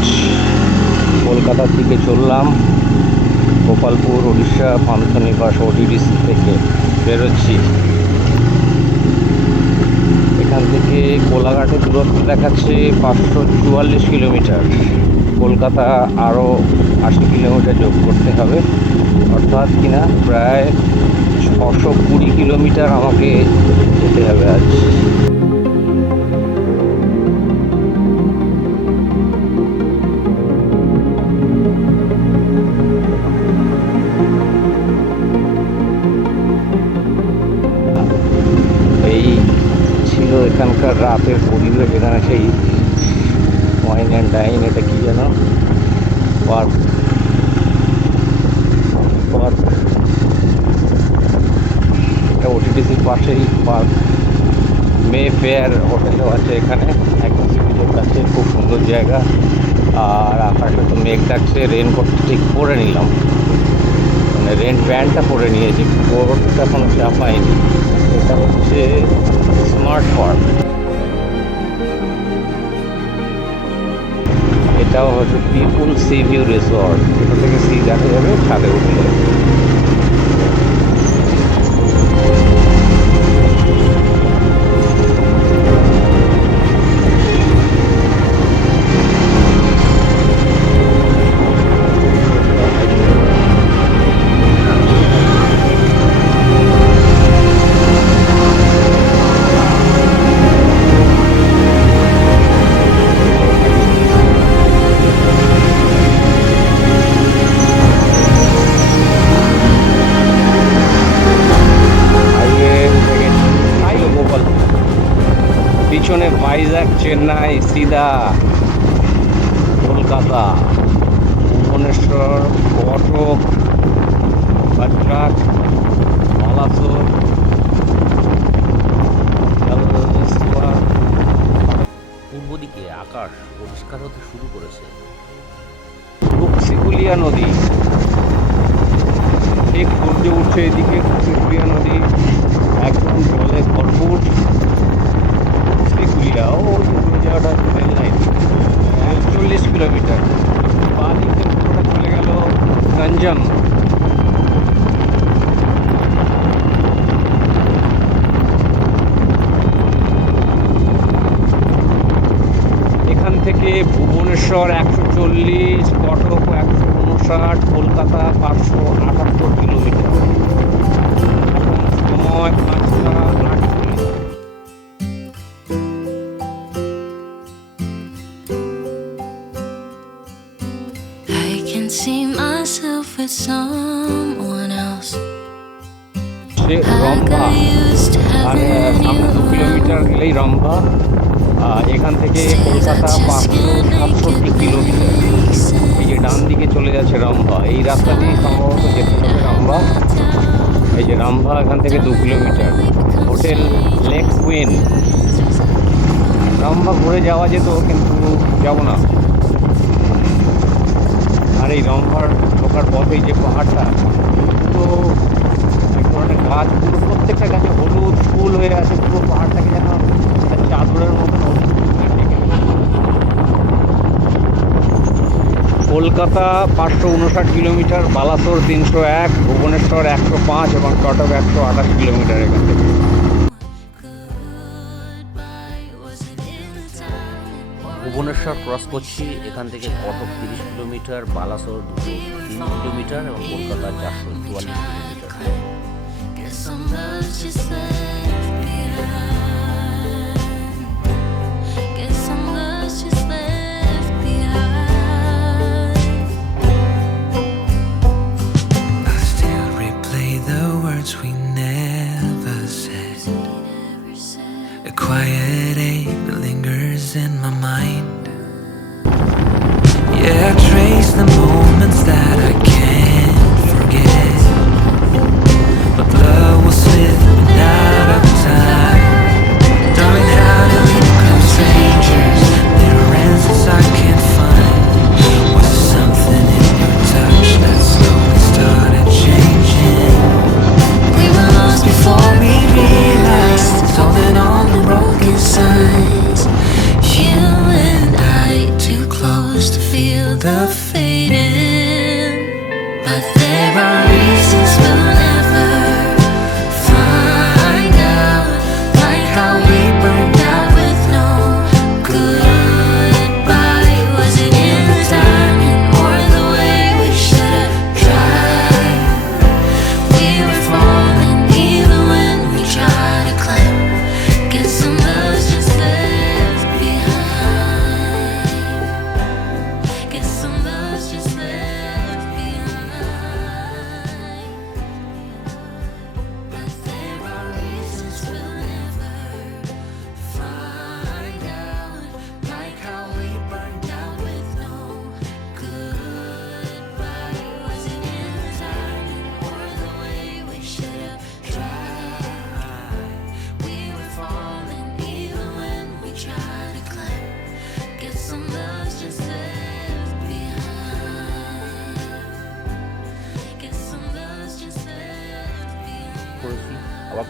আজ কলকাতার দিকে চললাম। গোপালপুর উড়িষ্যা পান্থনিবাস ওডিডিসি থেকে বেরোচ্ছি। এখান থেকে কোলাঘাটের দূরত্ব দেখাচ্ছে 544 কিলোমিটার। কলকাতা আরও 80 কিলোমিটার যোগ করতে হবে, অর্থাৎ কিনা প্রায় 620 কিলোমিটার আমাকে যেতে হবে আজ। এই ছিল এখানকার রাতের পরিবেশ। এখানে সেই ওয়াইন অ্যান্ড ডাইন, এটা কি যেন পার্ক, এটা ওটিডিসির পাশেই পার্ক। মে ফেয়ার হোটেলও আছে এখানে, একদম সিভিলের কাছে। খুব সুন্দর জায়গা। আর আকাশে তো মেঘ ডাকছে। রেনকোট ঠিক পরে নিলাম, মানে রেন প্যান্টটা পরে নিয়েছি, কোটটা কোনো চাপাইনি। এটা হচ্ছে স্মার্ট পার্ক। এটাও হচ্ছে পিপুল সি ভিউ রিসর্ট। এটা থেকে সি দেখা যাবে ছাদে উঠলে। পিছনে ভাইজাগ, চেন্নাই, সিদা কলকাতা, ভুবনেশ্বর, কটক, ভদ্রাক, বালাসোর, পূর্ব দিকে আকাশ পরিষ্কার হতে শুরু করেছে। কুকসিকুলিয়া নদী ঠিক গর্জে উঠছে এদিকে। কুকসিকুলিয়া নদী একদম জলে ভরপুর। কুকসিকুলিয়া, ও জায়গাটা রেল লাইন, 40 কিলোমিটার। বাঁ দিকে পুরোটা চলে গেল গঞ্জম। এখান থেকে ভুবনেশ্বর 140, কটক 159, কলকাতা 578 কিলোমিটার। সময় 5টা 8 minute. I can see myself with someone else. Rambha, মানে সামনে 2 কিলোমিটার গেলেই রম্ভা। এখান থেকে কলকাতা 567 কিলোমিটার। এই যে ডান দিকে চলে যাচ্ছে রম্ভা, এই রাস্তা দিয়ে সম্ভবত যেতে হবে রম্ভা। এই যে রম্ভা, এখান থেকে 2 kilometre. Hotel lake queen. Rambha ঘুরে যাওয়া যেত, কিন্তু যাব না। আর এই রম্ভার ঢোকার পথে যে পাহাড়টা, পুরো এক ধরনের গাছ, পুরো প্রত্যেকটা গাছে হলুদ ফুল হয়ে আছে। পুরো পাহাড়টাকে যেন চাদরের মতন হলুদ ফুল দিয়ে ঢেকে। কলকাতা 559 কিলোমিটার, বালাসোর 301, ভুবনেশ্বর 105 এবং কটক 128 কিলোমিটার এখান থেকে। ভুবনেশ্বর ক্রস করছি। এখান থেকে কটক 30 কিলোমিটার, বালাসোর 203 কিলোমিটার এবং Kolkata 444 kilometre. We never said. A quiet ache lingers in my mind. Yeah, I trace the moments that I can't forget. But blood will slip out of time. Darling, how do we become strangers? There are answers I can't find. Was there something in your touch that slowly started changing? We were lost before we realized, holding on the broken side.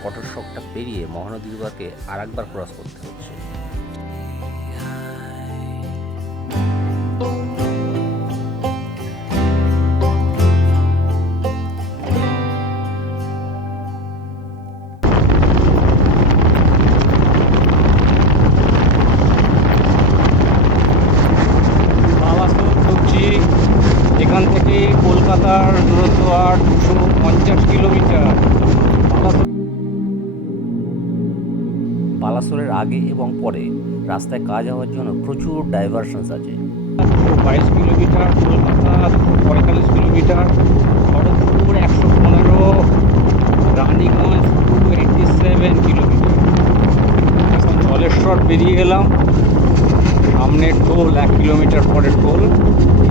কঠোর শখটা পেরিয়ে মহানদী দুর্গাকে আর একবার cross করতে হচ্ছে। বালাসোর ঢুকছি। এখান থেকে কলকাতার দূরত্ব আর 250 কিলোমিটার। বালাসোরের আগে এবং পরে রাস্তায় কাজ হওয়ার জন্য প্রচুর ডাইভারশনস আছে। 22 kilometre, Kolkata 45 kilometre, Kharagpur 115, Raniganj 287 kilometre. এখন জলেশ্বর পেরিয়ে গেলাম, সামনে টোল 1 কিলোমিটার পরে টোল।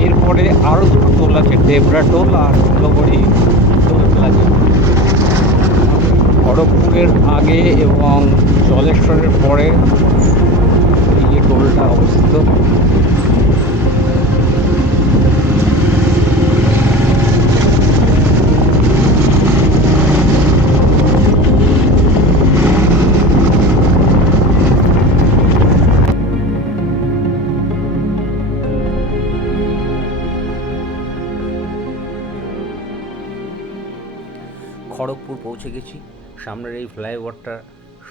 এরপরে আরও দুটো টোল আছে, ডেবরা টোল আর হুলোবড়ি টোল প্লাজা। খড়গপুরের আগে এবং জলেশ্বরের পরে এই যে টোলটা অবস্থিত। খড়গপুর পৌঁছে গেছি। সামনের এই ফ্লাইওভারটা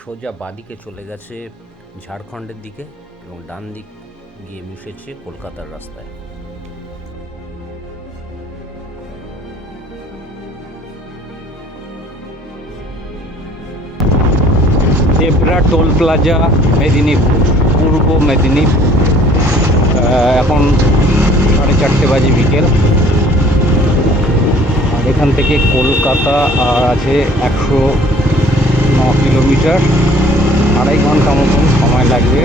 সোজা বাদিকে চলে গেছে ঝাড়খণ্ডের দিকে এবং ডান দিক গিয়ে মিশেছে কলকাতার রাস্তায়। ডেবরা টোল প্লাজা, মেদিনীপুর, পূর্ব মেদিনীপুর। এখন 4:30 বাজে বিকেল। আর এখান থেকে কলকাতা আর আছে 109 কিলোমিটার, 2.5 ঘন্টা মতন সময় লাগবে।